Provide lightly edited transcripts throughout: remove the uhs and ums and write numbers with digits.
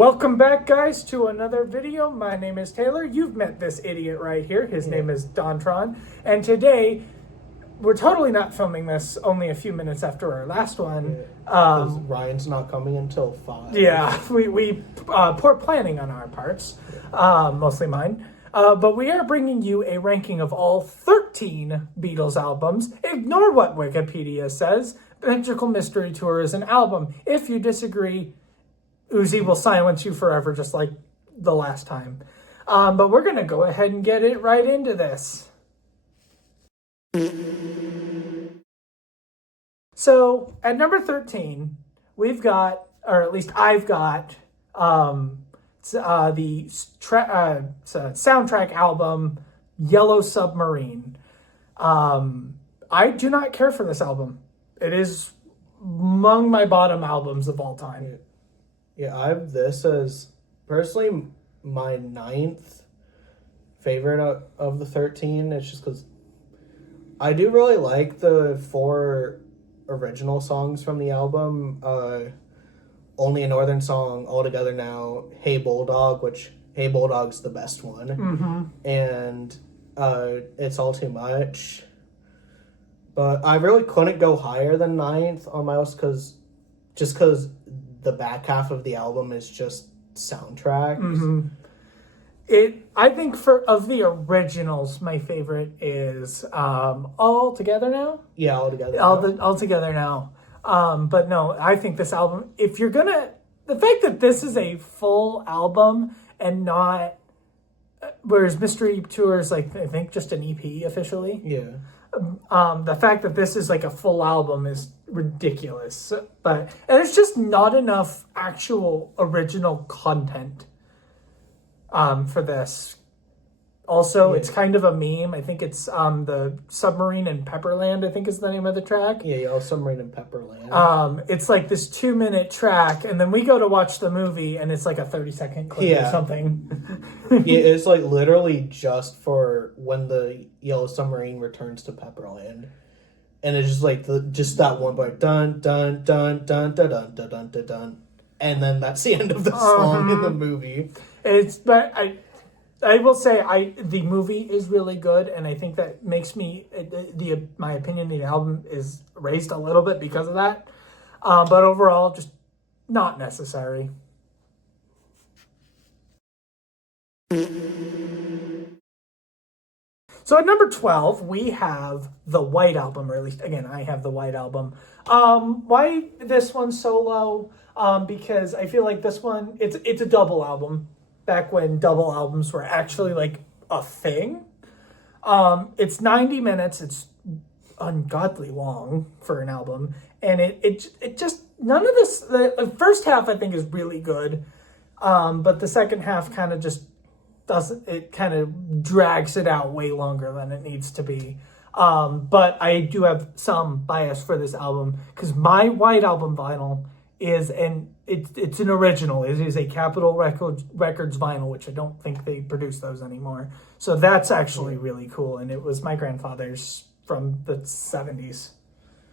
Welcome back, guys, to another video. My name is Taylor. You've met this idiot right here. His name is Dontron. And today, we're totally not filming this only a few minutes after our last one. Ryan's not coming until 5. Yeah, we poor planning on our parts, mostly mine. But we are bringing you a ranking of all 13 Beatles albums. Ignore what Wikipedia says. Magical Mystery Tour is an album. If you disagree, Uzi will silence you forever, just like the last time. But we're going to go ahead and get it right into this. So, at number 13, we've got, or at least I've got, the soundtrack album, Yellow Submarine. I do not care for this album. It is among my bottom albums of all time. Yeah, I have this as personally my 9th favorite of the 13. It's just because I do really like the 4 original songs from the album. Only a Northern Song, All Together Now, Hey Bulldog, which Hey Bulldog's the best one. Mm-hmm. And It's All Too Much. But I really couldn't go higher than 9th on my list because the back half of the album is just soundtracks. Mm-hmm. I think of the originals, my favorite is All Together Now. Yeah, All Together Now. All Together Now. But no, I think this album, the fact that this is a full album and not, whereas Mystery Tour is like, I think just an EP officially. Yeah. The fact that this is like a full album is ridiculous, and it's just not enough actual original content for this. Also, It's kind of a meme. I think it's the Submarine and Pepperland, I think is the name of the track. Yeah, Submarine and Pepperland. It's like this 2-minute track, and then we go to watch the movie, and it's like a 30-second clip or something. Yeah, it's like literally just for when the Yellow Submarine returns to Pepperland. And it's just like just that one part, dun dun dun dun dun dun dun dun dun dun, and then that's the end of the song in the movie. But I will say the movie is really good, and I think that makes my opinion the album is raised a little bit because of that. But overall, just not necessary. So at number 12, we have the White Album, or at least, again, I have the White Album. Why this one so low? Because I feel like this one, it's a double album, back when double albums were actually like a thing. It's 90 minutes, it's ungodly long for an album, and it just, none of this, the first half I think is really good, but the second half kind of just kind of drags it out way longer than it needs to be. But I do have some bias for this album because my White Album vinyl is it's an original. It is a Capitol Records vinyl, which I don't think they produce those anymore. So that's actually really cool, and it was my grandfather's from the 70s.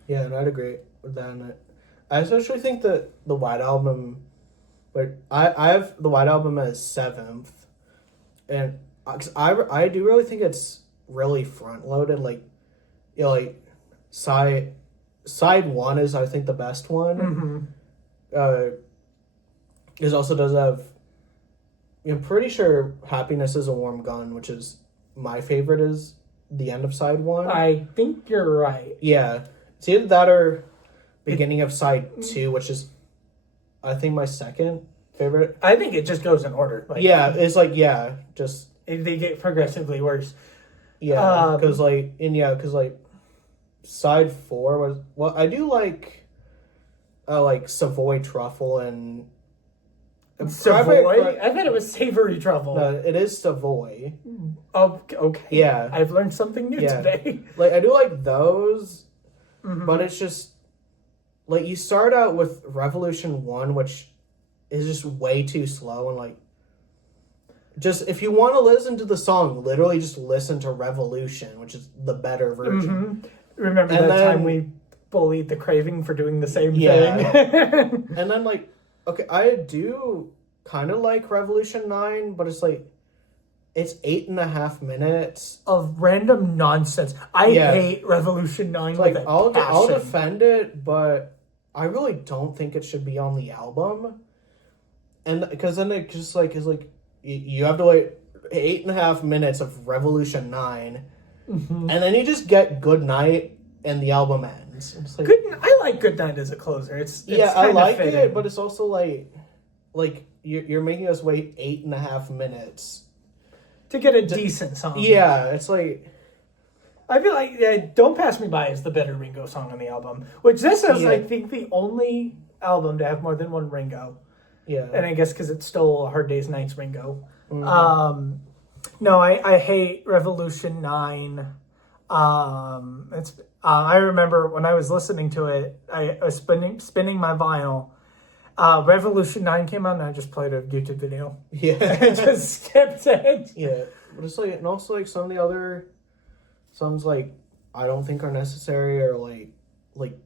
Yeah, and I'd agree with that. And I especially think that the White Album, but I have the White Album as 7th. And I do really think it's really front loaded. Like, like side 1 is I think the best one. Mm-hmm. It also does have. I'm pretty sure "Happiness Is a Warm Gun," which is my favorite, is the end of side 1. I think you're right. Yeah, it's either that or beginning of side 2, which is I think my second favorite. I think it just goes in order. It's like just they get progressively worse. Yeah, because side 4 was I do like Savoy Truffle and Savoy. I thought it was Savory Truffle. No, it is Savoy. Oh, okay. Yeah, I've learned something new today. Like I do like those, but it's just like you start out with Revolution 1, which is just way too slow, and just if you want to listen to the song, literally just listen to Revolution, which is the better version. Mm-hmm. Remember time we bullied the Craving for doing the same thing? And then okay, I do kind of like Revolution 9, but it's like, it's 8.5 minutes. Of random nonsense. I hate Revolution 9 Like, with a I'll passion. defend it, but I really don't think it should be on the album. And because then it just like is like you have to wait 8.5 minutes of Revolution 9, and then you just get Good Night and the album ends. It's like, I like Good Night as a closer. It's I like fitting. it, but it's also like you're making us wait 8.5 minutes to get a decent song. Yeah, it's like, I feel like Don't Pass Me By is the better Ringo song on the album, which this is I think the only album to have more than one Ringo. Yeah, and I guess because it's still Hard Day's Nights Ringo. Mm-hmm. No, I hate Revolution 9. I remember when I was listening to it, I was spinning my vinyl. Revolution 9 came out and I just played a YouTube video. Yeah. And just skipped it. Yeah. But it's like, and also like some of the other songs like I don't think are necessary, or like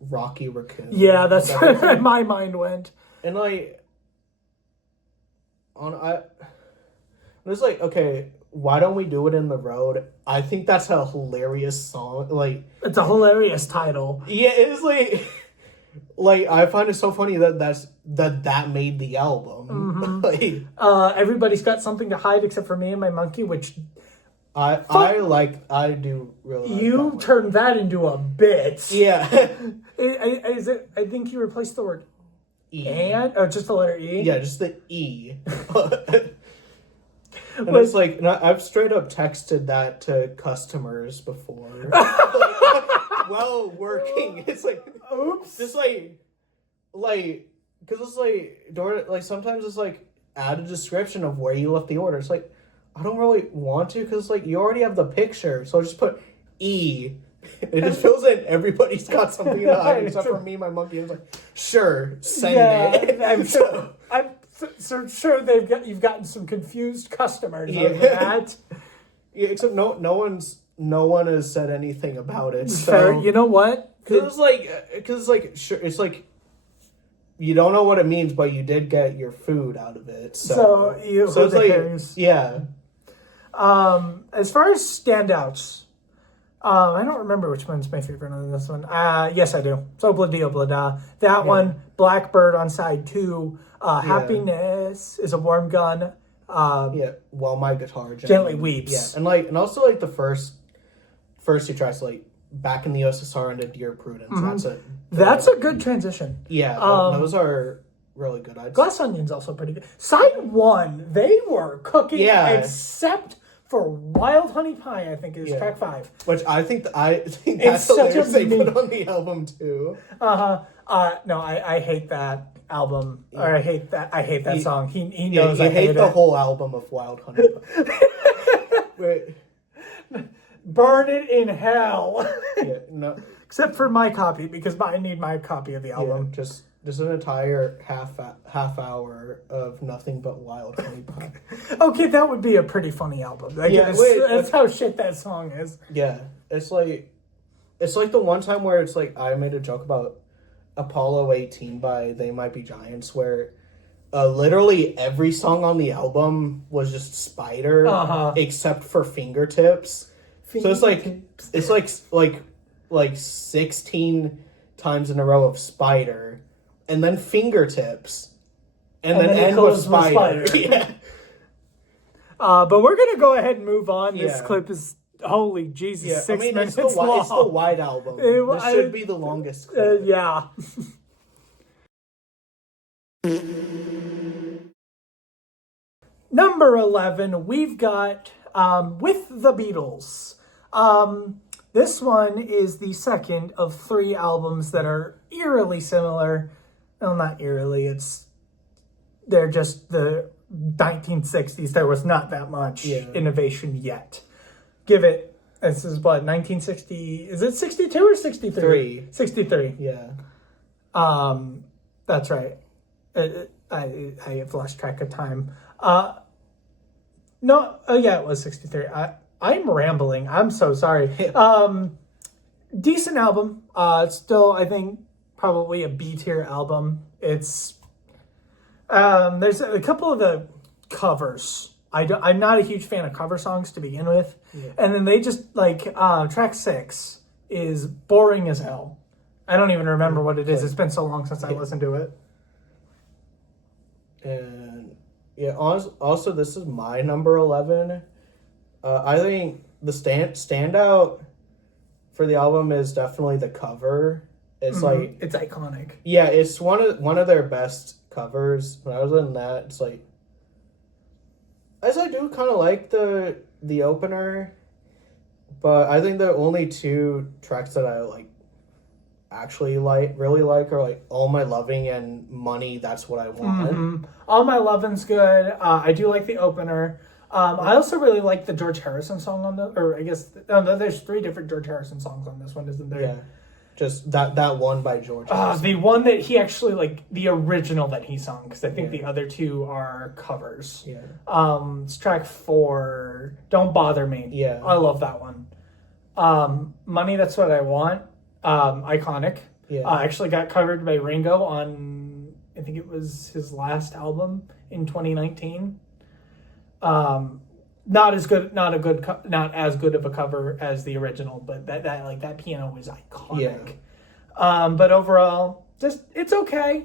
Rocky Raccoon. Yeah, that's where my mind went. And like it's like, okay, why don't we do it in the road? I think that's a hilarious song. Like, it's a hilarious title. Yeah, it's like I find it so funny that made the album. Mm-hmm. Like, Everybody's got something to hide except for me and my monkey, which I do really like you that turned that into a bit. Yeah. I think you replaced the word E. or just the letter E? Yeah, just the E. And it's like, I've straight up texted that to customers before. Well, working. It's like, oops. Just because it's like, sometimes it's like, add a description of where you left the order. It's like, I don't really want to, because like, you already have the picture, so just put E. It just feels like everybody's got something to hide, except for me, my monkey. I was like, sure, send it. I'm sure. I'm sure you've gotten some confused customers over that. Yeah, except no one has said anything about it. So fair. You know what? Because it's like sure, it's like you don't know what it means, but you did get your food out of it. So it's like yeah. As far as standouts, I don't remember which one's my favorite on this one. Yes, I do. So Obla Di Obla Da. That one, Blackbird on side 2. Happiness is a warm gun. While my guitar gently weeps. Yeah, and also like the first he tries to like back in the USSR into Dear Prudence. Mm-hmm. That's a good transition. Yeah, those are really good. Glass Onion's also pretty good. Side 1, they were cooking, except for Wild Honey Pie, I think is track 5. Which I think that's the lyrics they put on the album too. No, I hate that album, or I hate that song. He knows I hate the it. whole album of Wild Honey Pie. Wait. Burn it in hell. No. Except for my copy, because I need my copy of the album. Yeah, just an entire half hour of nothing but Wild Honey Pie. Okay, that would be a pretty funny album. That's how shit that song is. Yeah, it's like the one time where it's like I made a joke about Apollo 18 by They Might Be Giants, where literally every song on the album was just Spider, except for Fingertips. So it's like 16 times in a row of Spider, and then Fingertips, and then end with Spider. Yeah. But we're gonna go ahead and move on. This clip is holy Jesus, 6 minutes long. It's the White Album. This should be the longest clip. Yeah. Number 11, we've got With the Beatles. This one is the second of 3 albums that are eerily similar. Well, not eerily, they're just the 1960s. There was not that much innovation yet. Give it, this is what, 1960, is it 62 or 63? 63. Yeah. That's right. I have lost track of time. It was 63. I'm rambling. I'm so sorry. Decent album. Still, I think, probably a B-tier album. It's There's a couple of the covers. I'm not a huge fan of cover songs to begin with. Yeah. And then they just, like, track 6 is boring as hell. I don't even remember what it is. It's been so long since I listened to it. And, yeah, also this is my number 11. I think the standout for the album is definitely the cover. It's like... It's iconic. Yeah, it's one of their best covers. But other than that, it's like... As I do kind of like the opener, but I think the only 2 tracks that I like actually really like are like All My Loving and Money, That's What I Want. Mm-hmm. All My Loving's good. I do like the opener. I also really like the George Harrison song on there's 3 different George Harrison songs on this one, isn't there? Yeah. Just that one by George Harrison. The one that he actually, like, the original that he sung, because I think the other 2 are covers. Yeah. It's track 4, Don't Bother Me. Yeah. I love that one. Money, That's What I Want. Iconic. Yeah. Actually got covered by Ringo on, I think it was his last album in 2019. Not as good of a cover as the original, but that piano was iconic. Yeah. But overall, it's okay.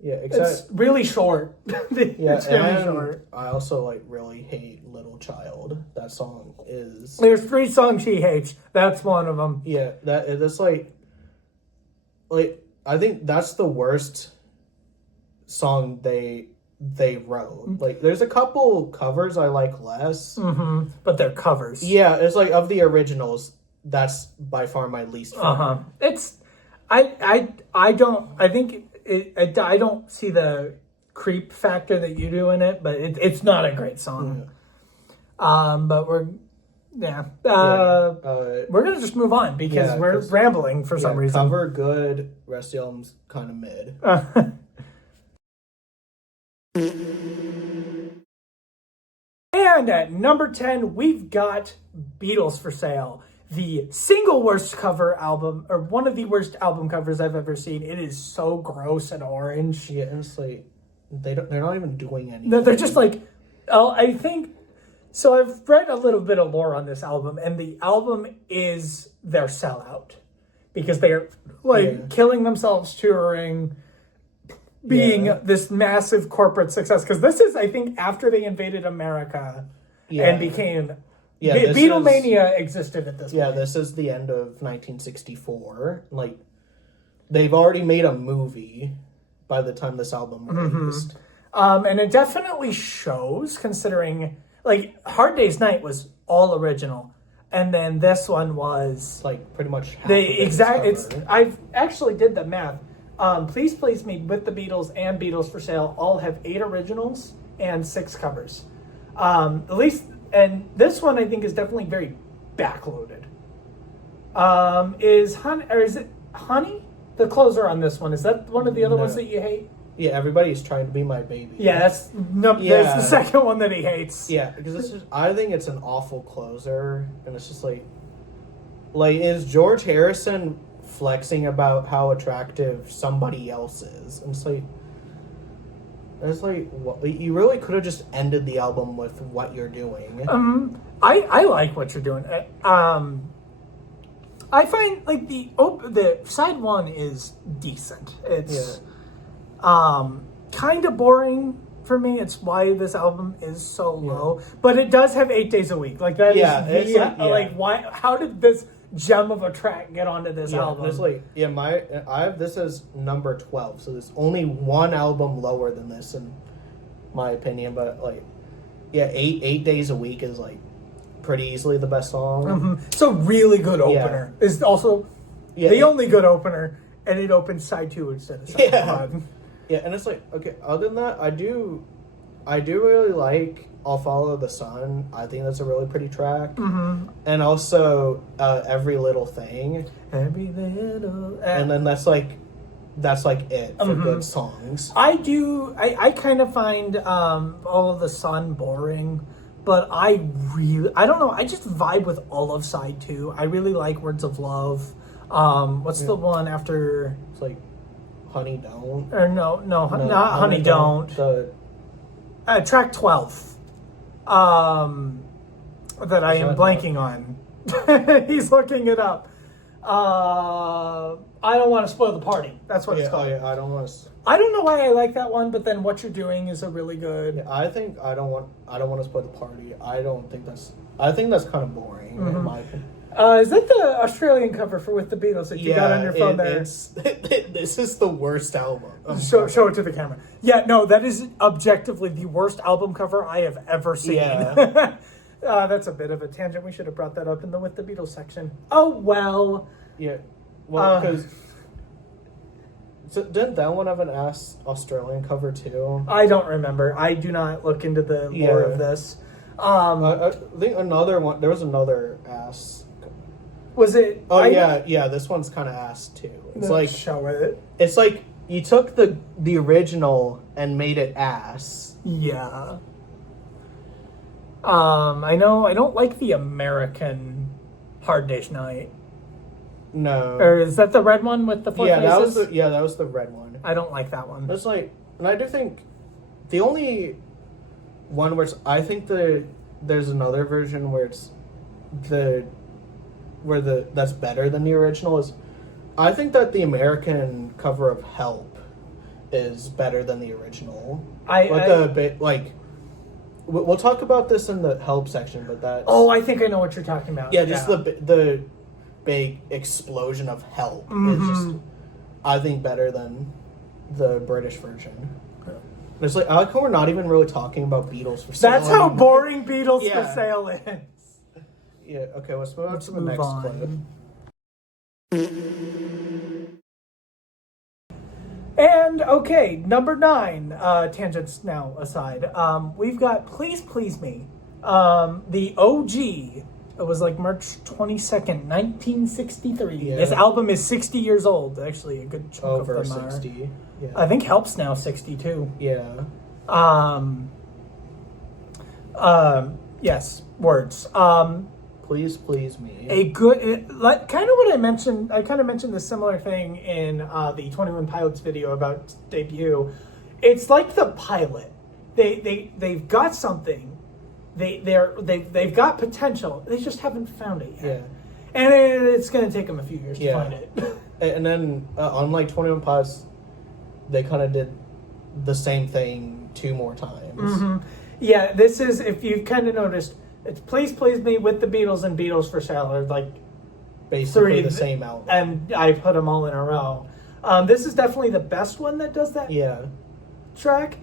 Yeah, It's really short. It's really short. I also like really hate Little Child. That song is... There's 3 songs he hates. That's one of them. Yeah, that's like I think that's the worst song they wrote. Like, there's a couple covers I like less. Mm-hmm. But they're covers. Yeah, it's like of the originals, that's by far my least favorite. It's I don't see the creep factor that you do in it, but it's not a great song. But we're gonna just move on because we're rambling for some reason. Cover good, rest of the album's kind of mid. And at number 10, we've got Beatles for Sale. The single worst cover album, or one of the worst album covers I've ever seen. It is so gross and orange. Yeah, and it's like, they're not even doing anything. No, they're just like, I think, so I've read a little bit of lore on this album, and the album is their sellout. Because they're, killing themselves touring, being this massive corporate success. Because this is, I think, after they invaded America and became... Beatlemania existed at this point. Yeah, this is the end of 1964. Like, they've already made a movie by the time this album released. And it definitely shows, considering, like, Hard Day's Night was all original. And then this one was... like, pretty much half I've actually did the math. Please Please Me, with the Beatles and Beatles for Sale all have 8 originals and 6 covers. At least... And this one, I think, is definitely very backloaded. Is it Honey? The closer on this one. Is that one of the other ones that you hate? Yeah, Everybody's Trying to Be My Baby. Yeah, that's the second one that he hates. Yeah, because I think it's an awful closer, and it's just like is George Harrison flexing about how attractive somebody else is? And it's like, you really could have just ended the album with what you're doing. I like what you're doing. I find, like, the side one is decent. It's kind of boring for me. It's why this album is so low. But it does have 8 days a week. Like, that is like, why? How did this gem of a track get onto this album? There's I have this as number 12, so there's only one album lower than this in my opinion, but 8 days a week is like pretty easily the best song. It's a really good opener. It's also the only good opener, and it opens side 2 instead of side 1. Yeah, and it's like, okay, other than that, I do really like I'll Follow the Sun. I think that's a really pretty track. And also Every Little Thing. Every little... and then that's like it for good songs. I kind of find All of the Sun boring, but I don't know, I just vibe with all of side 2. I really like Words of Love. What's the one after... It's like Honey Don't. Or no, No, not Honey Don't. Track 12. That I am blanking on. He's looking it up. I don't want to spoil the party. That's what it's called. Oh, yeah, I don't want to. I don't know why I like that one, but then What You're Doing is a really good. Yeah, I think I don't want to spoil the party. I think that's kind of boring in my opinion. Is that the Australian cover for With the Beatles that you got on your phone there? This is the worst album. Show it to the camera. Yeah, no, that is objectively the worst album cover I have ever seen. Yeah. That's a bit of a tangent. We should have brought that up in the With the Beatles section. Oh, well. Yeah. Well, because... So didn't that one have an Australian cover too? I don't remember. I do not look into the lore of this. I think another one... There was another ass... Was it? Oh, yeah. This one's kind of ass too. It's like... Show it. It's like you took the original and made it ass. Yeah. I know I don't like the American Hard Day's Night. No. Or is that the red one with the four faces? That was the red one. I don't like that one. It's like, and I do think the only one where I think there's another version where it's that's better than the original is, I think that the American cover of Help is better than the original. We'll talk about this in the Help section, but that's... Oh, I think I know what you're talking about. Yeah, just the big explosion of Help is just, I think, better than the British version. It's like, I like how we're not even really talking about Beatles for sale. That's how boring Beatles for sale is. Yeah, okay, let's move on to the next clip. And, okay, number 9, tangents now aside, we've got Please Please Me, the OG. It was like March 22nd, 1963. Yeah. This album is 60 years old, actually, a good chunk Over of them 60, yeah. I think Help's now 62. Yeah. Yes, words. Please Please Me. A good, kind of what I mentioned. I kind of mentioned the similar thing in the 21 Pilots video about debut. It's like the pilot. They've got something. They've got potential. They just haven't found it yet. Yeah. And it's going to take them a few years to find it. And then unlike 21 Pilots, they kind of did the same thing 2 more times. Mm-hmm. Yeah, this is, if you've kind of noticed, it's Please Please Me, With the Beatles, and Beatles for Sale are like basically the same album. And I put them all in a row. This is definitely the best one that does that track.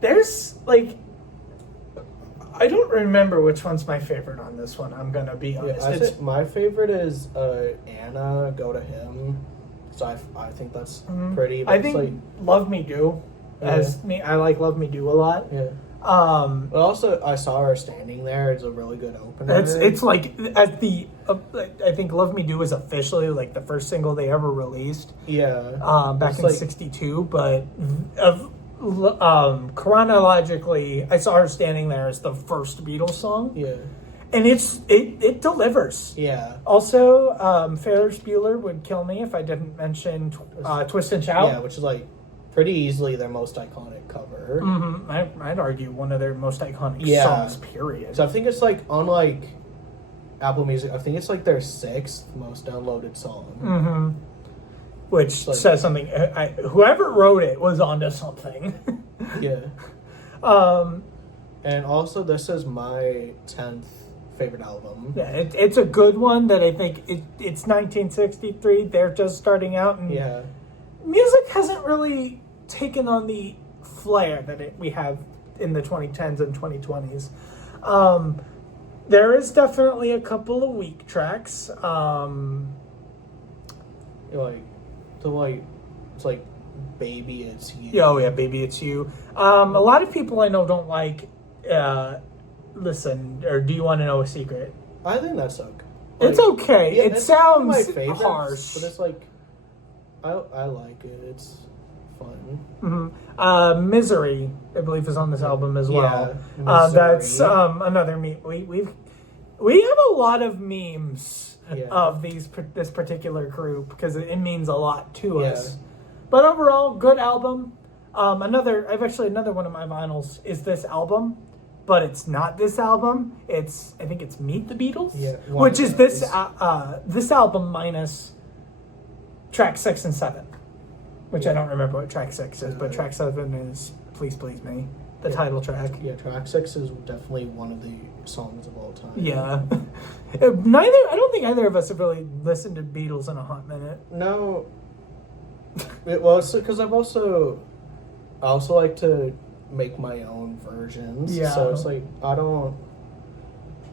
There's like, I don't remember which one's my favorite on this one, I'm going to be honest. My favorite is Anna, Go to Him. So I think that's pretty. I think Love Me Do. I like Love Me Do a lot. Yeah. But also, I Saw Her Standing There. It's a really good opener. It's like at the I think Love Me Do is officially like the first single they ever released. Yeah. Back in '62, but chronologically, I Saw Her Standing There is the first Beatles song. Yeah. And it delivers. Yeah. Also, Ferris Bueller would kill me if I didn't mention Twist and Shout. Yeah, which is like pretty easily their most iconic cover. Mm-hmm. I'd argue one of their most iconic songs, period. So I think it's like, unlike Apple Music, I think it's like their 6th most downloaded song. Mm-hmm. Which says something. Whoever wrote it was onto something. Yeah. And also, this is my 10th favorite album. Yeah, it's a good one that I think it's 1963. They're just starting out, and music hasn't really taken on the flair that we have in the 2010s and 2020s. There is definitely a couple of weak tracks. It's like Baby It's You. Oh yeah, Baby It's You. A lot of people I know don't like Listen, or Do You Want to Know a Secret? I think that's okay. It's okay. It sounds my favorite, harsh. But it's like, I like it. It's fun. Mm-hmm. Misery, I believe, is on this album as well. Yeah, that's another we've We have a lot of memes Yeah. of this particular group because it means a lot to Yeah. us. But overall, good album. Another one of my vinyls is this album, but it's not this album. I think it's Meet the Beatles, which is this album minus track 6 and 7, which I don't remember what track 6 is, but track 7 is Please Please Me, the title track. Yeah, track 6 is definitely one of the songs of all time. Yeah. I don't think either of us have really listened to Beatles in a hot minute. No. Well, it's because I also like to make my own versions. Yeah. So it's like, I don't...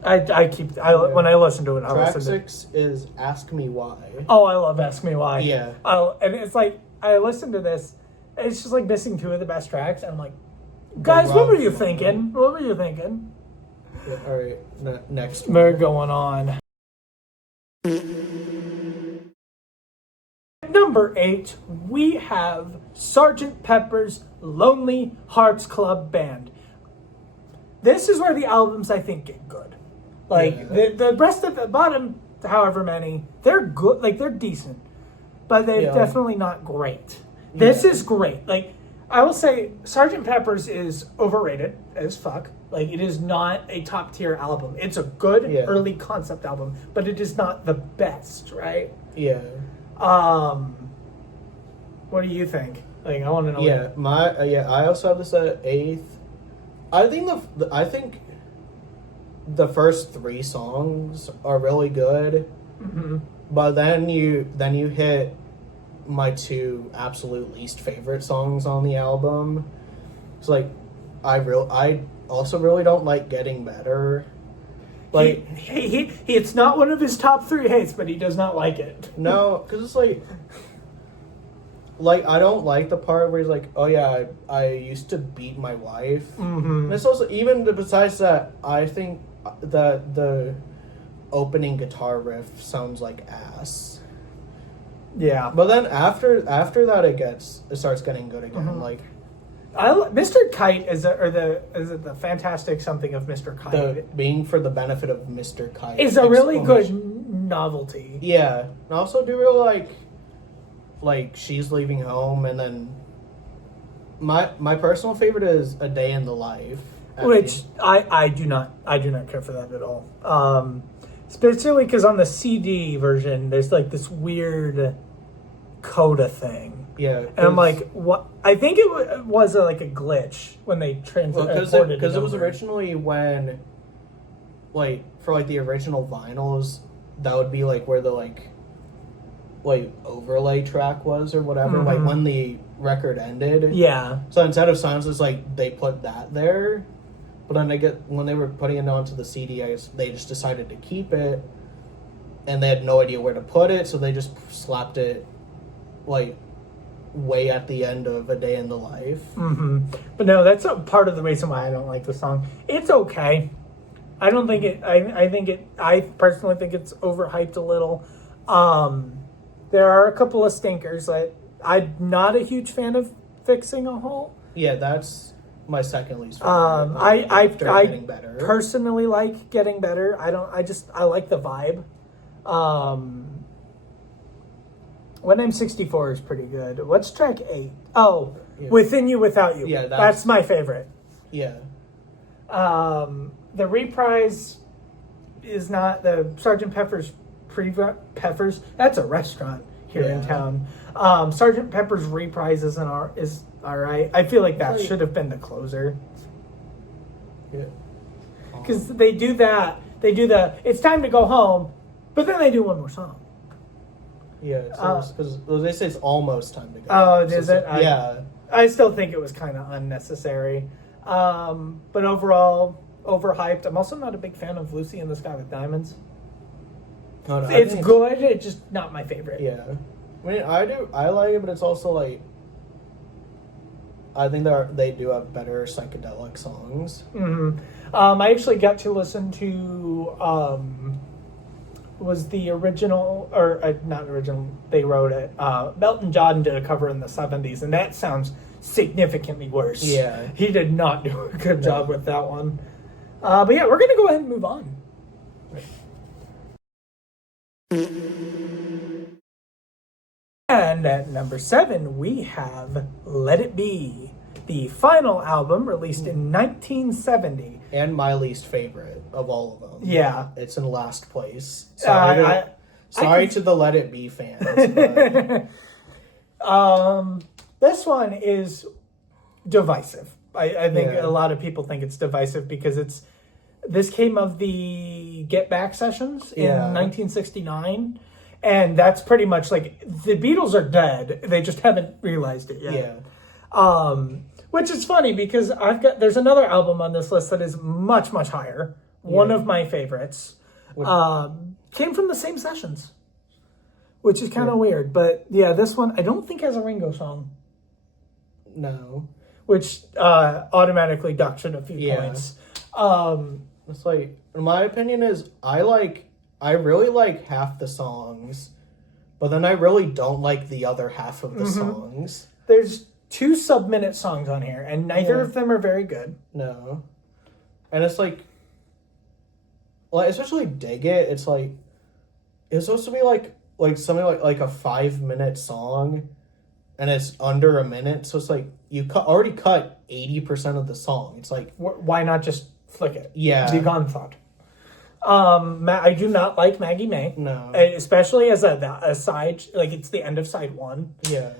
When I listen to it, I Track listen to... 6 is Ask Me Why. Oh, I love Ask Me Why. Yeah. And it's like, I listen to this, and it's just like missing 2 of the best tracks, and I'm like, guys, what were you thinking? What were you thinking? Yeah, all right, next one. We're going on. Number 8, we have Sergeant Pepper's Lonely Hearts Club Band. This is where the albums, I think, get good. Like, the rest of the bottom, however many, they're good, like, they're decent. But they're definitely not great. This is great. Like, I will say, Sergeant Pepper's is overrated as fuck. Like, it is not a top-tier album. It's a good early concept album, but it is not the best, right? Yeah. What do you think? Like, I want to know. Yeah, I also have this at 8th. I think the first 3 songs are really good, but then you hit my 2 absolute least favorite songs on the album. It's like I also really don't like Getting Better. Like it's not one of his top 3 hates, but he does not like it. No, because it's like I don't like the part where he's like, oh yeah, I used to beat my wife. And it's also, even besides that, I think that the opening guitar riff sounds like ass. Yeah. But then after that it starts getting good again. Like, Mr. Kite is it the fantastic something of Mr. Kite? The being for the benefit of Mr. Kite is a really good novelty. Yeah. And I also do really like She's Leaving Home, and then my personal favorite is A Day in the Life. Which I do not care for that at all. Especially because on the CD version, there's like this weird coda thing. Yeah, and I'm like, what? I think it was like a glitch when they transported it. Because it was originally when, like, for like the original vinyls, that would be like where the like overlay track was or whatever. Like when the record ended. Yeah. So instead of Silence, it's like they put that there. But then when they were putting it onto the CD, I guess they just decided to keep it, and they had no idea where to put it, so they just slapped it, like, way at the end of A Day in the Life. But no, that's a part of the reason why I don't like the song. It's okay. I don't think it. I personally think it's overhyped a little. There are a couple of stinkers. I'm not a huge fan of Fixing a Hole. Yeah, that's my second least favorite. I Getting Better. Personally like Getting Better. I like the vibe. When I'm 64 is pretty good. What's track 8? Oh, yeah. Within You, Without You. Yeah, that's my favorite. Yeah. The reprise is not the Sergeant Pepper's Peppers. That's a restaurant here in town. Sergeant Pepper's reprise is all right. I feel like that should have been the closer. Yeah. Because they do that. They do it's time to go home, but then they do one more song. Yeah, because they say it's almost time to go. Oh, is it? Yeah. I still think it was kind of unnecessary. But overall, overhyped. I'm also not a big fan of Lucy in the Sky with Diamonds. No, it's good. It's just not my favorite. Yeah. I mean, I like it, but it's also like, I think they do have better psychedelic songs. I actually got to listen to was the original, or not original, they wrote it. Elton John did a cover in the 70s, and that sounds significantly worse. Yeah. He did not do a good job with that one. But yeah, we're going to go ahead and move on. And at number 7, we have Let It Be, the final album released in 1970. And my least favorite of all of them. Yeah. It's in last place. Sorry to the Let It Be fans. But... This one is divisive. I think a lot of people think it's divisive because this came of the Get Back sessions in 1969. And that's pretty much like the Beatles are dead. They just haven't realized it yet. Yeah. Which is funny because there's another album on this list that is much, much higher. One of my favorites. Came from the same sessions. Which is kind of weird. But yeah, this one I don't think has a Ringo song. No. Which automatically ducks it a few points. It's like, in my opinion is I really like half the songs, but then I really don't like the other half of the songs. There's 2 sub-minute songs on here, and neither of them are very good. No. And it's like especially Dig It, it's like, it's supposed to be like something like a 5-minute song, and it's under a minute, so it's like, you already cut 80% of the song. It's like... Why not just flick it? Yeah. The gone thought. I do not like Maggie May. No. Especially as a side, like it's the end of side 1. Yeah.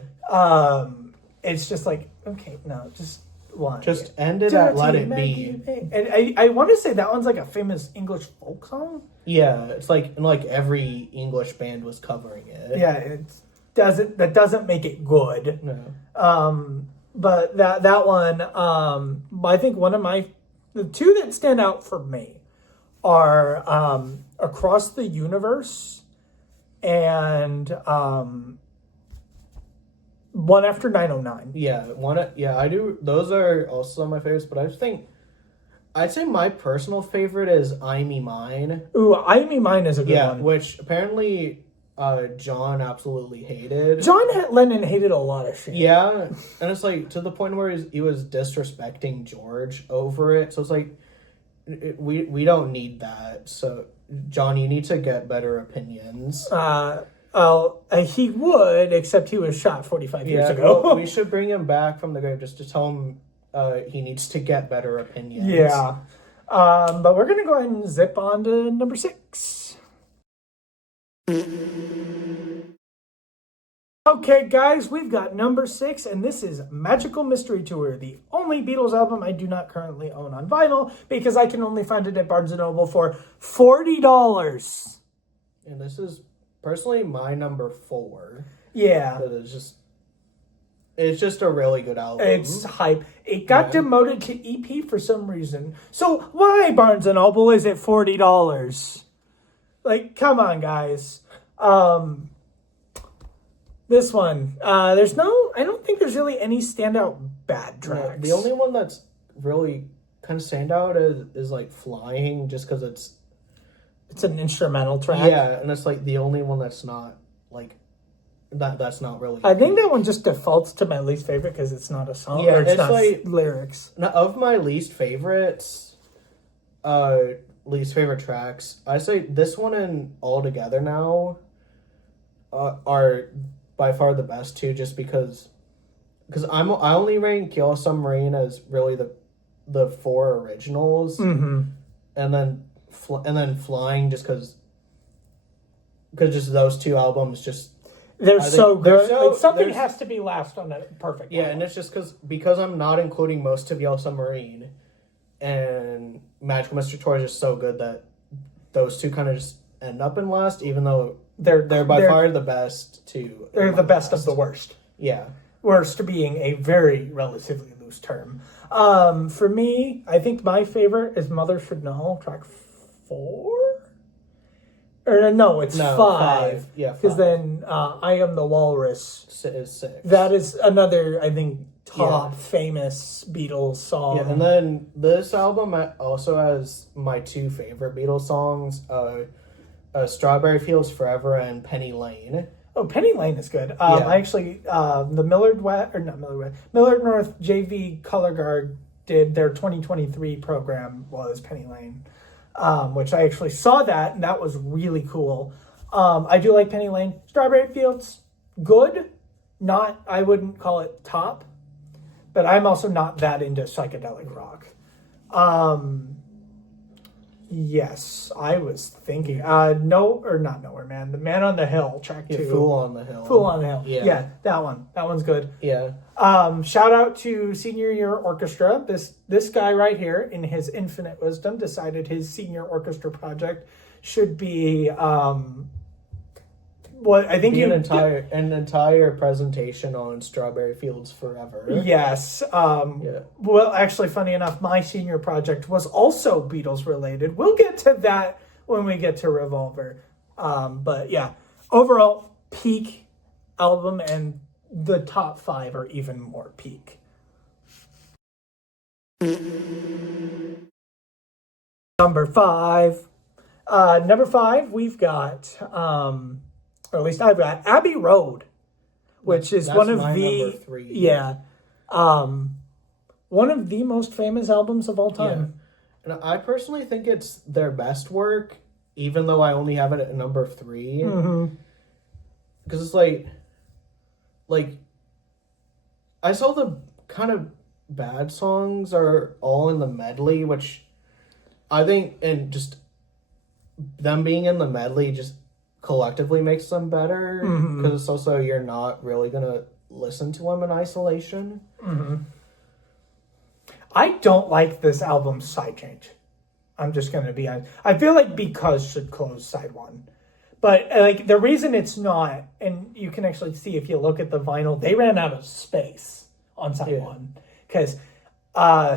It's just like, okay, no, just one. Just end it at Let It Be. And I want to say that one's like a famous English folk song. Yeah, it's like, and like every English band was covering it. Yeah, that doesn't make it good. No. But that one, I think the 2 that stand out for me are Across the Universe and One After 909. Yeah, I do. Those are also my favorites, but I just think I'd say my personal favorite is I Me Mine. Ooh, I Me Mine is a good one. Which apparently John absolutely hated. John Lennon hated a lot of shit. Yeah, and it's like to the point where he was disrespecting George over it. So it's like, we don't need that. So John, you need to get better opinions. He would, except he was shot 45 years ago. Well, we should bring him back from the grave just to tell him he needs to get better opinions. Yeah. But we're going to go ahead and zip on to number 6. Okay, guys, we've got number 6, and this is Magical Mystery Tour, the only Beatles album I do not currently own on vinyl because I can only find it at Barnes & Noble for $40. And this is personally my number 4. Yeah. But it's just a really good album. It's hype. It got demoted to EP for some reason. So why, Barnes & Noble, is it $40? Like, come on, guys. This one, I don't think there's really any standout bad tracks. The only one that's really kind of standout is like Flying, just because it's an instrumental track. Yeah, and it's like the only one that's not like that's not really. I think that one just defaults to my least favorite because it's not a song. Yeah, or it's not like lyrics. Of my least favorites, least favorite tracks, I say this one and All Together Now are by far the best too, just because I only rank Kill Submarine as really the 4 originals, and then Flying just because just those 2 albums they're so good. Something there's, has to be last on a perfect. Yeah, album. and it's just because I'm not including most of Yellow Submarine, and Magical Mystery Tour is just so good that those 2 kind of just end up in last, even though they're by far the best too. They're the best of the worst. Yeah. Worst being a very relatively loose term. For me, I think my favorite is Mother Should Know, track 4? Or no, it's 5. Yeah, 5. Because then I Am the Walrus is 6. That is another, I think, top famous Beatles song. Yeah, and then this album also has my 2 favorite Beatles songs, Strawberry Fields Forever and Penny Lane. Oh, Penny Lane is good. I actually, the Millard North JV Color Guard did their 2023 program was Penny Lane. which I actually saw that, and that was really cool. I do like Penny Lane. Strawberry Fields, good. I wouldn't call it top, but I'm also not that into psychedelic rock. Yes, I was thinking. Not Nowhere Man. The Man on the Hill, track 2. Fool on the Hill. Fool on the Hill. Yeah, that one. That one's good. Yeah. Shout out to Senior Year Orchestra. This guy right here, in his infinite wisdom, decided his senior orchestra project should be I think an entire presentation on Strawberry Fields Forever. Yes. Well, actually, funny enough, my senior project was also Beatles related. We'll get to that when we get to Revolver. But yeah, overall peak album, and the top 5 are even more peak. Number 5. We've got or at least I've got Abbey Road, which is one of the number 3. Yeah. One of the most famous albums of all time. Yeah. And I personally think it's their best work, even though I only have it at number 3. Mm-hmm. Because it's like I saw the kind of bad songs are all in the medley, which I think, and just them being in the medley just collectively makes them better, because it's also, you're not really gonna listen to them in isolation. I don't like this album's side change. I'm just gonna be honest. I feel like Because should close side 1, but like the reason it's not, and you can actually see if you look at the vinyl, they ran out of space on side 1, because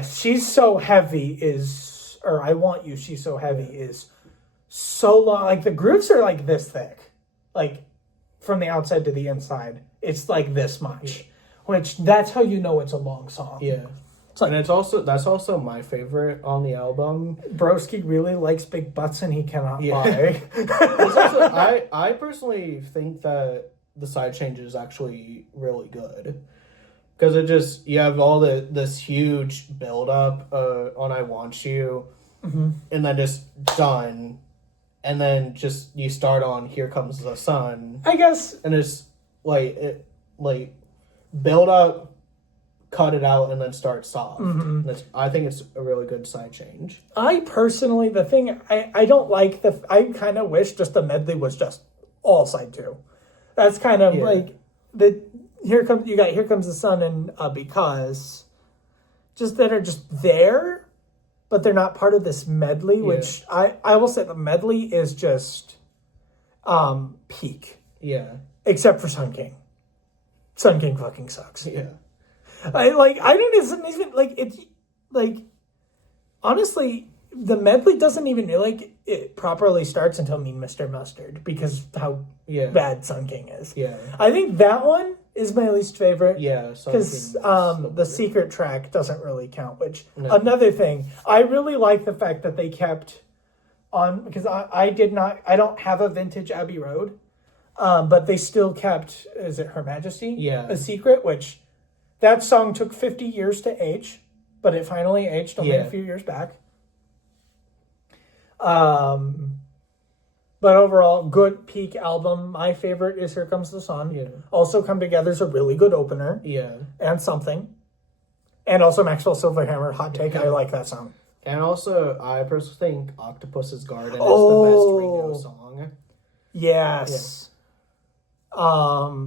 She's So Heavy or I Want You, She's So Heavy is so long. Like the grooves are like this thick, like from the outside to the inside. It's like this much, which that's how you know it's a long song. Yeah. And that's also my favorite on the album. Broski really likes big butts and he cannot lie. I personally think that the side change is actually really good, because it just, you have all this huge build up on I Want You, and then just done. And then just you start on Here Comes the Sun, I guess, and it's like build up, cut it out, and then start soft. I think it's a really good side change. I personally, the thing I don't like, I kind of wish just the medley was just all side 2. That's kind of like Here Comes the Sun and Because, just that are just there, but they're not part of this medley, which I will say the medley is just peak. Yeah. Except for Sun King. Sun King fucking sucks. Yeah. Honestly, the medley doesn't even it properly starts until Mean Mr. Mustard, because how bad Sun King is. Yeah. I think that one is my least favorite. Yeah, because the secret track doesn't really count. Which another thing, I really like the fact that they kept on, because I don't have a vintage Abbey Road, but they still kept, is it Her Majesty? Yeah, a secret, which that song took 50 years to age, but it finally aged only a few years back. But overall, good peak album. My favorite is Here Comes the Sun. Yeah. Also, Come Together is a really good opener. Yeah. And Something. And also Maxwell Silverhammer, Hot Take. I like that song. And also, I personally think Octopus's Garden is the best Ringo song. Yes. Yeah.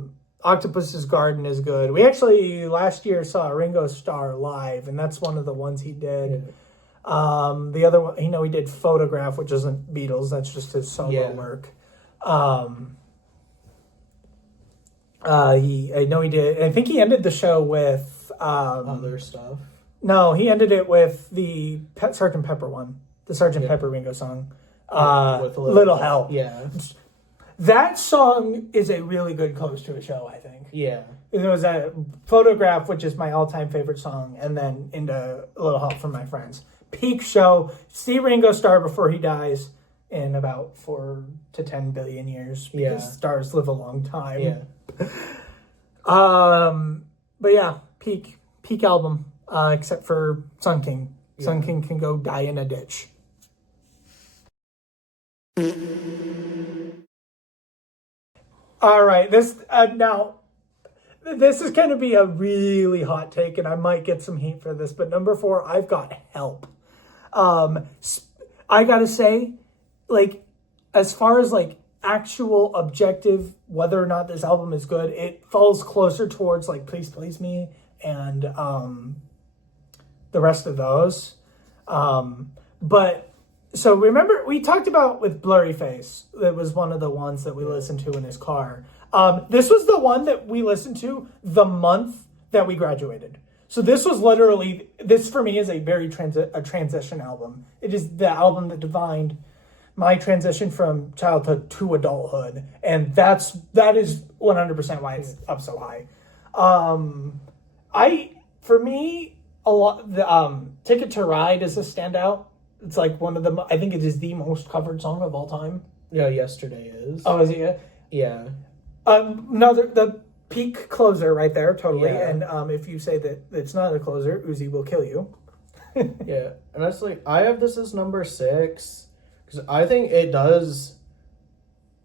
Octopus's Garden is good. We actually, last year, saw Ringo Starr live, and that's one of the ones he did. Yeah. The other one, he did Photograph, which isn't Beatles. That's just his solo work. I know he did. I think he ended the show with other stuff. No, he ended it with the Sergeant Pepper one, the Sergeant Pepper Ringo song, with Little Help. Yeah, that song is a really good close to a show, I think. Yeah. It was a Photograph, which is my all-time favorite song, and then into Little Help from My Friends. Peak show. See Ringo Starr before he dies in about 4 to 10 billion years, because stars live a long time. Yeah. But yeah, peak album, except for Sun King. Sun King can go die in a ditch. All right, this now. This is going to be a really hot take, and I might get some heat for this. But number 4, I've got Help. I gotta say, like, as far as like actual objective, whether or not this album is good, it falls closer towards like Please Please Me and the rest of those. But so remember we talked about with Blurry Face. That was one of the ones that we listened to in his car. This was the one that we listened to the month that we graduated. So this was literally, this for me is a very transition album. It is the album that defined my transition from childhood to adulthood. And that is 100% why it's up so high. For me, a lot, the Ticket to Ride is a standout. It's like one of the, I think it is the most covered song of all time. Yeah, Yesterday is. Oh, is it? Yeah. No, the peak closer right there, totally. Yeah. And if you say that it's not a closer, Uzi will kill you. Yeah, and that's like, I have this as number 6, because I think it does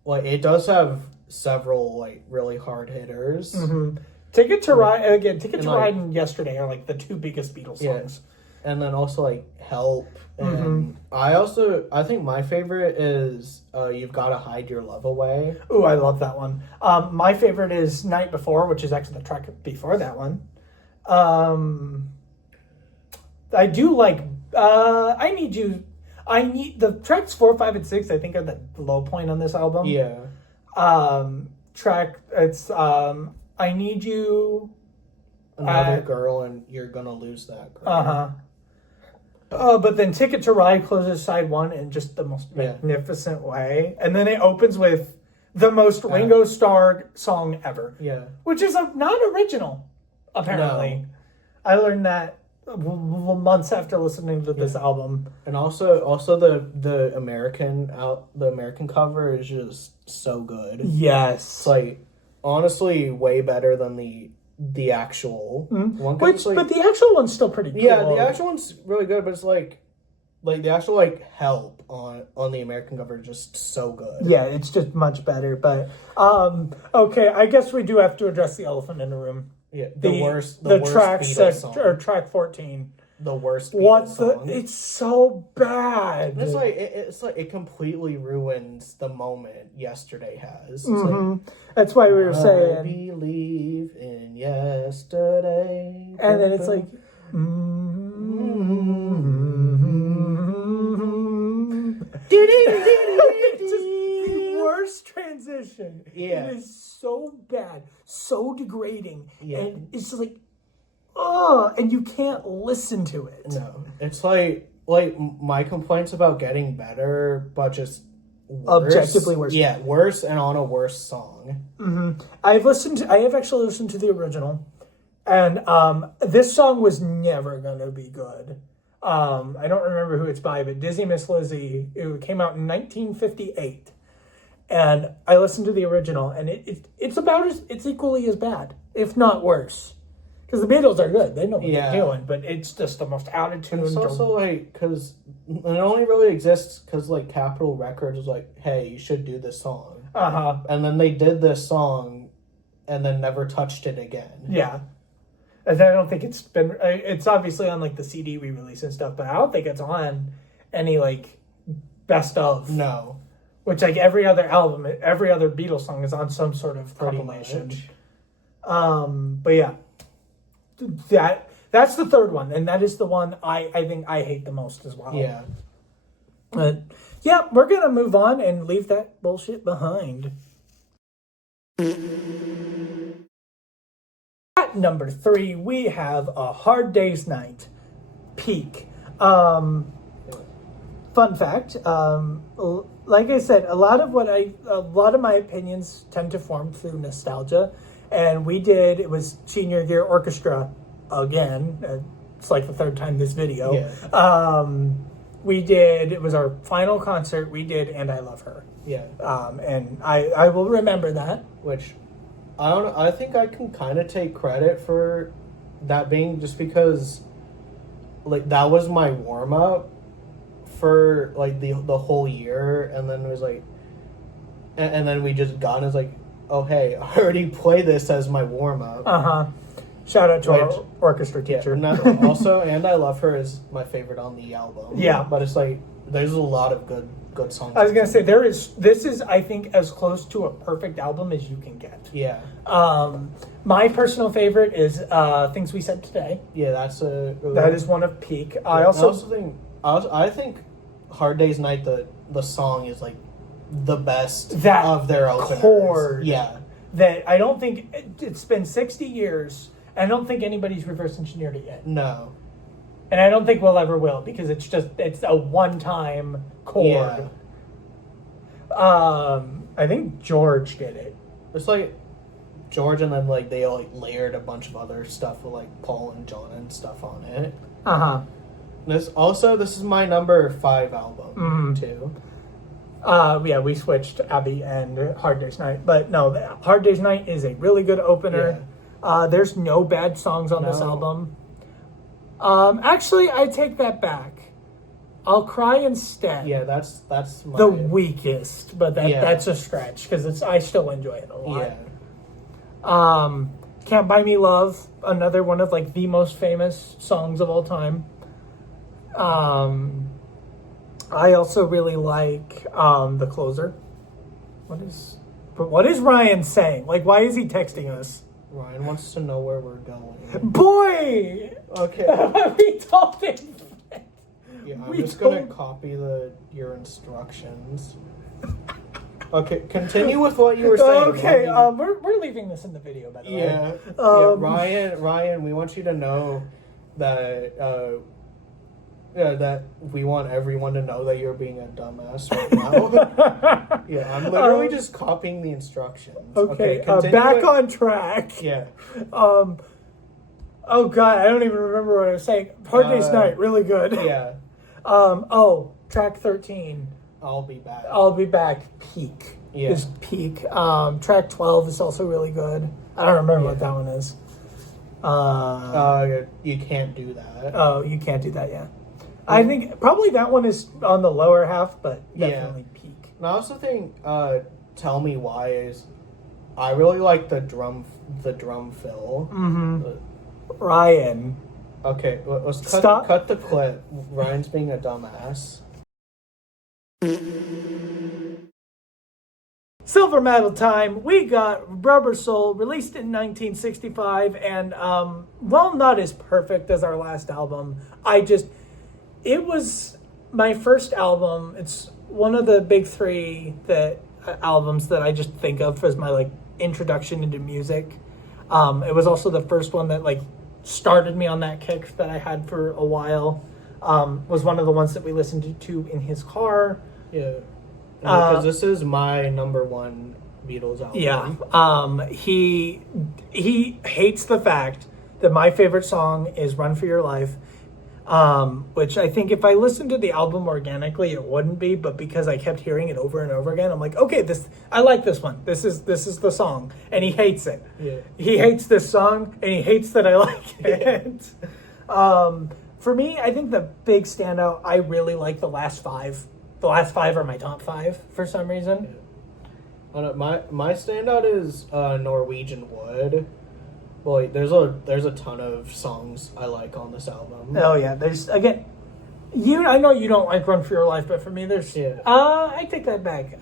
have several, like, really hard hitters. Mm-hmm. Ticket to Ride, again, Ticket to like, Ride and Yesterday are, like, the 2 biggest Beatles songs. Yeah. And then also, like, Help. And I think my favorite is You've Gotta Hide Your Love Away. Ooh, I love that one. My favorite is Night Before, which is actually the track before that one. I do like, the tracks 4, 5, and 6, I think are the low point on this album. Yeah. It's, I Need You. Another Girl, and You're Gonna Lose That Girl. Uh-huh. But then Ticket to Ride closes side 1 in just the most magnificent way. And then it opens with the most Ringo Starr song ever. Yeah. Which is not original, apparently. No. I learned that months after listening to this album. And also the American cover is just so good. Yes. It's like, honestly, way better than the actual one. But the actual one's still pretty cool. Yeah, the actual one's really good, but it's like the actual Help on the American cover is just so good. Yeah, it's just much better. But okay, I guess we do have to address the elephant in the room. Yeah, the worst track Beatles song. Or track 14. The worst Beatles song. It's so bad. And it's like it completely ruins the moment Yesterday has. It's like, that's why we were saying I believe in yesterday. And then it's like it's just the worst transition. Yeah. It is so bad, so degrading. Yeah. And it's just like, and you can't listen to it. No. It's like my complaints about getting better, but just worse. Objectively worse. Yeah, worse and on a worse song. Mm-hmm. I have actually listened to the original, and this song was never gonna be good. I don't remember who it's by, but Dizzy Miss Lizzy. It came out in 1958, and I listened to the original, and it's equally as bad, if not worse. Because the Beatles are good, they know what they're doing, but it's just the most out of tune. It's also because it only really exists because Capitol Records was like, "Hey, you should do this song." And then they did this song, and then never touched it again. Yeah. And I don't think it's been. It's obviously on the CD re-release and stuff, but I don't think it's on any best of. No. Which every other album, every other Beatles song is on some sort of compilation. But yeah, that's the third one, and that is the one I think I hate the most as well. Yeah. But yeah, we're gonna move on and leave that bullshit behind. At number 3, we have A Hard Day's Night, Peak. Fun fact, like I said, a lot of my opinions tend to form through nostalgia, and it was senior year orchestra again. It's the third time this video. Yeah. It was our final concert. We did And I Love Her. Yeah. And I will remember that. Which, I don't know, I think I can kind of take credit for that being just because, that was my warm-up for like the whole year, and then it was like, and then we just got and it's like, oh hey, I already play this as my warm up. Shout out to our orchestra teacher. Also, and I Love Her is my favorite on the album. Yeah, but it's like there's a lot of good songs. I was gonna say this is I think as close to a perfect album as you can get. Yeah. My personal favorite is Things We Said Today. Yeah, that is one of peak. Yeah, I think Hard Day's Night the song is like the best of their openers. Chord. Yeah. That I don't think it's been 60 years. I don't think anybody's reverse engineered it yet. No. And I don't think we'll ever will because it's a one-time chord. Yeah. I think George did it. It's like George, and then like they like layered a bunch of other stuff with like Paul and John and stuff on it. This is my number 5 album too. Yeah, we switched Abbey and Hard Day's Night, but no, Hard Day's Night is a really good opener. Yeah. There's no bad songs on this album. Actually, I take that back. I'll Cry Instead. Yeah, that's the weakest, but that's a stretch because I still enjoy it a lot. Yeah. Can't Buy Me Love, another one of like the most famous songs of all time. I also really like The Closer. What is Ryan saying? Like, why is he texting us? Ryan wants to know where we're going. Boy! Okay. We told him. Yeah, I'm just gonna copy your instructions. Okay, continue with what you were saying. Okay, we're leaving this in the video, by the way. Ryan, we want you to know that that we want everyone to know that you're being a dumbass right now. Yeah, I'm literally just copying the instructions. Okay, back on track. Yeah. Oh God, I don't even remember what I was saying. Hard Day's Night, really good. Yeah. Track 13. I'll Be Back. I'll Be Back. Peak. Yeah. Is peak. Track 12 is also really good. I don't remember what that one is. You Can't Do That. Oh, You Can't Do That. Yeah. I think probably that one is on the lower half, but definitely peak. And I also think Tell Me Why is. I really like the drum fill. Ryan. Okay, let's cut the clip. Ryan's being a dumbass. Silver medal time. We got Rubber Soul, released in 1965, and while not as perfect as our last album, it was my first album. It's one of the big 3 albums that I just think of as my like introduction into music. It was also the first one that like started me on that kick that I had for a while. Was one of the ones that we listened to in his car. Yeah, because this is my number 1 Beatles album. Yeah, he hates the fact that my favorite song is "Run for Your Life." Which I think if I listened to the album organically, it wouldn't be, but because I kept hearing it over and over again, I'm like, okay, I like this one. This is the song, and he hates it. Yeah. He hates this song, and he hates that I like it. For me, I think the big standout, I really like the last 5. The last 5 are my top 5 for some reason. Yeah. My standout is Norwegian Wood. Well, there's a ton of songs I like on this album. Oh yeah, there's I know you don't like Run for Your Life, but for me there's I take that back.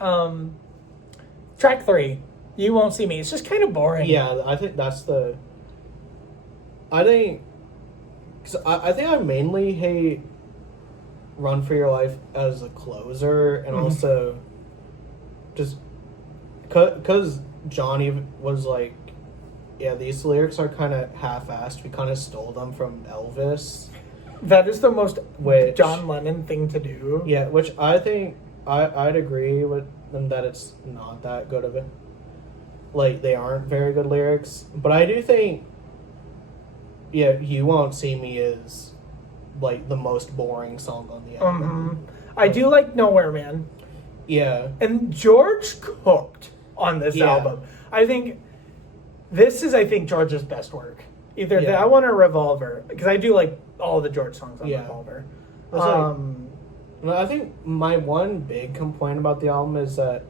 Track 3, You Won't See Me. It's just kind of boring. Yeah, I think that's I think I mainly hate Run for Your Life as a closer, and also just because Johnny was like, yeah, these lyrics are kind of half-assed. We kind of stole them from Elvis. That is the most John Lennon thing to do. Yeah, which I think I'd agree with them that it's not that good of it. Like, they aren't very good lyrics. But I do think, yeah, You Won't See Me is, like, the most boring song on the album. I do like Nowhere Man. Yeah. And George cooked on this album. I think this is, George's best work. Either that one or Revolver. Because I do like all the George songs on Revolver. No, I think my one big complaint about the album is that,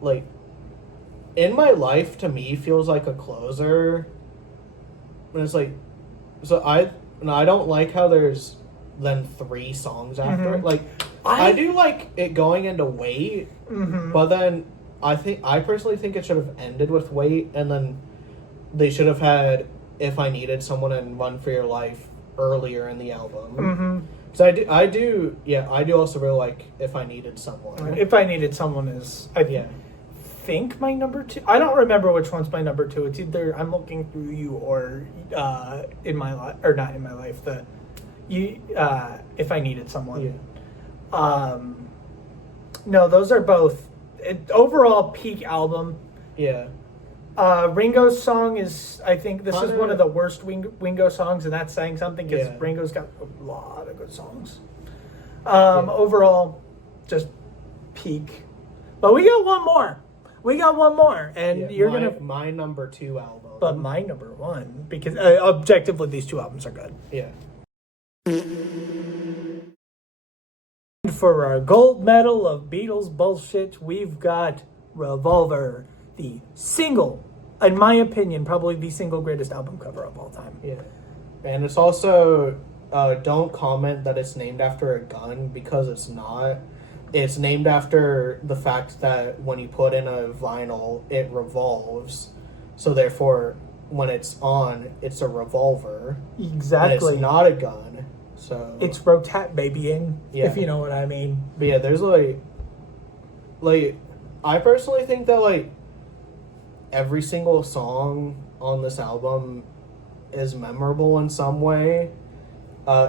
like, In My Life to me feels like a closer. And it's like, so I don't like how there's then 3 songs after it. Like, I do like it going into Wait, but then I personally think it should have ended with Wait, and then they should have had If I Needed Someone and Run for Your Life earlier in the album. So I do also really like If I Needed Someone. If I Needed Someone is, I think my number 2. I don't remember which one's my number 2. It's either I'm Looking Through You or In My Life, or not In My Life. If I Needed Someone. Yeah. No, those are both overall peak album. Yeah. Ringo's song is, I think this is one of the worst Ringo songs, and that's saying something because Ringo's got a lot of good songs. Overall, just peak. But we got one more. And you're gonna my number 2 album. But my number 1, because objectively these 2 albums are good. Yeah. For our gold medal of Beatles bullshit, we've got Revolver, the single, in my opinion, probably the single greatest album cover of all time. Yeah. And it's also, don't comment that it's named after a gun, because it's not. It's named after the fact that when you put in a vinyl, it revolves. So therefore, when it's on, it's a revolver. Exactly. And it's not a gun. So it's rotat babying, if you know what I mean. But yeah, there's like I personally think that like every single song on this album is memorable in some way,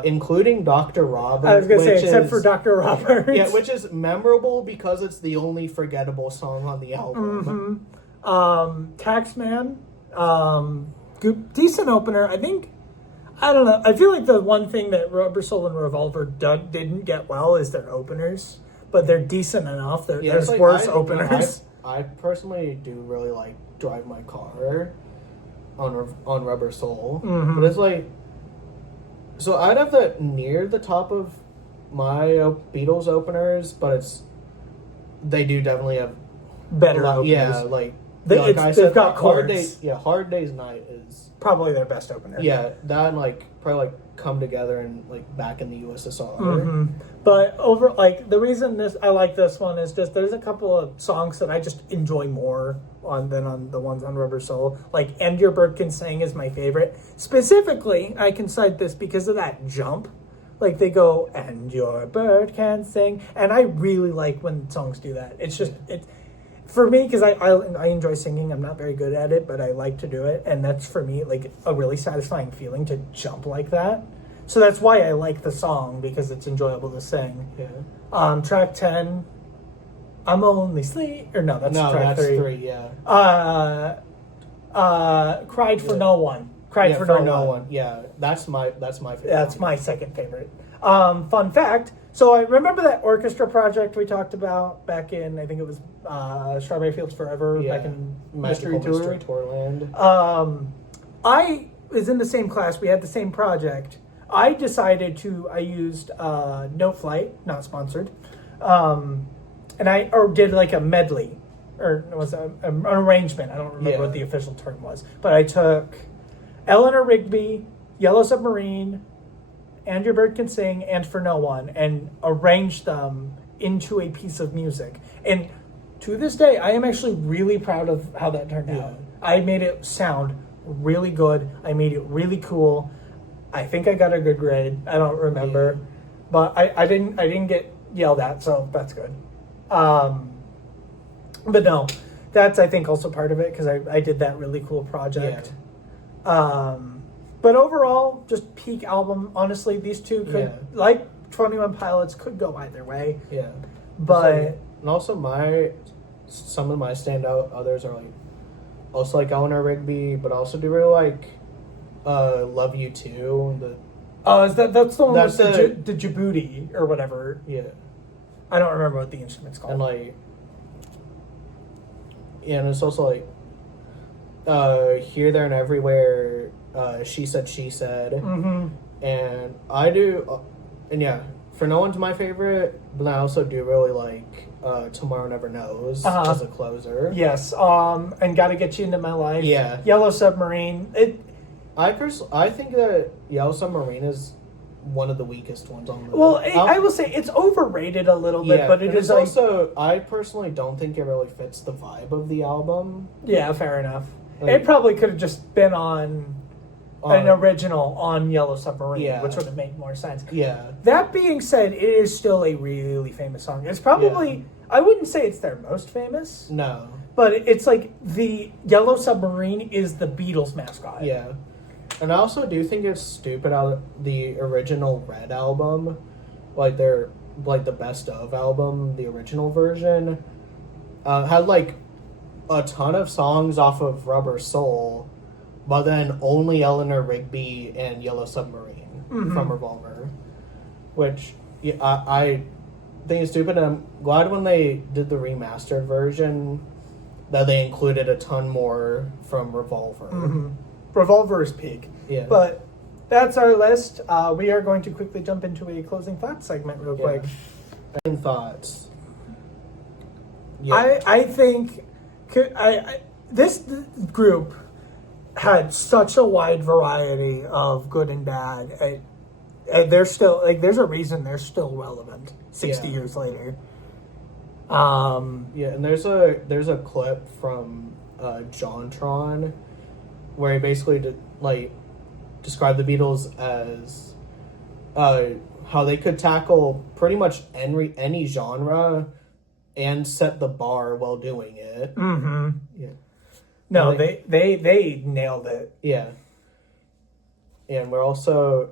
including Dr. Robert. I was gonna say, except for Dr. Robert. Yeah, which is memorable because it's the only forgettable song on the album. Taxman, decent opener. I don't know. I feel like the one thing that Rubber Soul and Revolver didn't get well is their openers, but they're decent enough. There's like, worse openers. I personally do really like Drive My Car on Rubber Soul, but it's like, so I'd have that near the top of my Beatles openers, but they do definitely have better openers. Yeah, like they've got Hard chords. Hard Day's Night is probably their best opener. Yeah, that and probably Come Together and back in the USSR. But the reason I like this one is just there's a couple of songs that I just enjoy more than on the ones on Rubber Soul. Like And Your Bird Can Sing is my favorite. Specifically, I can cite this because of that jump. Like they go, and your bird can sing. And I really like when songs do that. It's just, for me, because I enjoy singing. I'm not very good at it, but I like to do it. And that's, for me, like a really satisfying feeling to jump like that. So that's why I like the song, because it's enjoyable to sing. Yeah. Track 10, I'm Only Sleep. Or no, that's track 3. 3, yeah. Cried for No One. Cried for No One. Yeah, that's my favorite. That's my second favorite. Fun fact. So I remember that orchestra project we talked about back in, I think it was Strawberry Fields Forever, back in Mystery Tourland. I was in the same class. We had the same project. I used Note Flight, not sponsored, and did like a medley, or it was an arrangement. I don't remember what the official term was, but I took Eleanor Rigby, Yellow Submarine, And Your Bird Can Sing, and For No One, and arranged them into a piece of music. And to this day, I am actually really proud of how that turned out. I made it sound really good. I made it really cool. I think I got a good grade. I don't remember, but I didn't get yelled at, so that's good. But no, that's I think also part of it, because I did that really cool project. But overall, just peak album. Honestly, these two could, like 21 Pilots, could go either way. Yeah. But and also some of my standout others are also Eleanor Rigby, but also do really like Love You Too. that's the one with the Djibouti or whatever. Yeah. I don't remember what the instrument's called. And and it's also Here, There, and Everywhere. She Said, She Said. Mm-hmm. And I do, For No One's my favorite, but I also do really like Tomorrow Never Knows as a closer. Yes, and Gotta Get You Into My Life. Yeah. Yellow Submarine. I think that Yellow Submarine is one of the weakest ones on the... Well, I will say it's overrated a little bit, but it is like... also, I personally don't think it really fits the vibe of the album. Yeah, fair enough. Like, it probably could have just been on an original on Yellow Submarine, which would have made more sense. Yeah. That being said, it is still a really famous song. It's probably... I wouldn't say it's their most famous. No. But it's like the Yellow Submarine is the Beatles mascot. Yeah. And I also do think it's stupid how the original Red album, like the best of album, the original version, had like a ton of songs off of Rubber Soul, but then only Eleanor Rigby and Yellow Submarine from Revolver, which I think is stupid. And I'm glad when they did the remastered version that they included a ton more from Revolver. Mm-hmm. Revolver is peak. Yeah. But that's our list. We are going to quickly jump into a closing thoughts segment real quick. Closing thoughts. Yeah. I think this group had such a wide variety of good and bad. And they're still, like, there's a reason they're still relevant 60 years later. And there's a clip from Dontron where he basically described the Beatles as how they could tackle pretty much any genre and set the bar while doing it. Mm-hmm. Yeah. No, they nailed it. Yeah. And we're also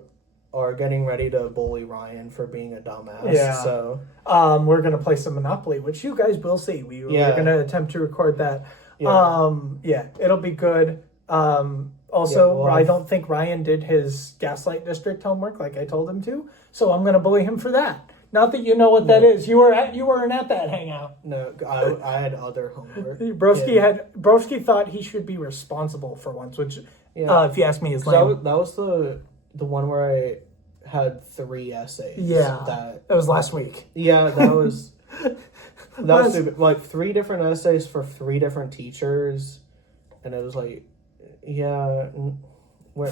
are getting ready to bully Ryan for being a dumbass. Yeah. So we're gonna play some Monopoly, which you guys will see. We're gonna attempt to record that. Yeah. It'll be good. I don't think Ryan did his Gaslight District homework like I told him to, so I'm gonna bully him for that. Not that you know what that is. You weren't at that hangout. No, I had other homework. Broski thought he should be responsible for once, which if you ask me is lame. That was the one where I had 3 essays. Yeah, that was last week. Yeah, that was stupid. Like 3 different essays for 3 different teachers, and it was like,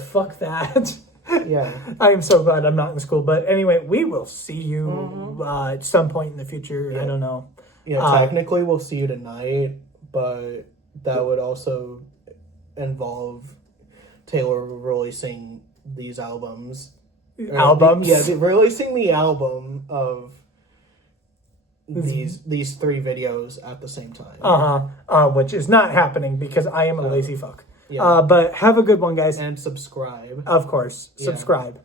fuck that. Yeah, I am so glad I'm not in school. But anyway, we will see you at some point in the future. Yeah. I don't know. Yeah, technically we'll see you tonight, but that would also involve Taylor releasing these albums. Releasing the album of these 3 videos at the same time. Which is not happening because I am a lazy fuck. But have a good one, guys. And subscribe. Of course. Subscribe.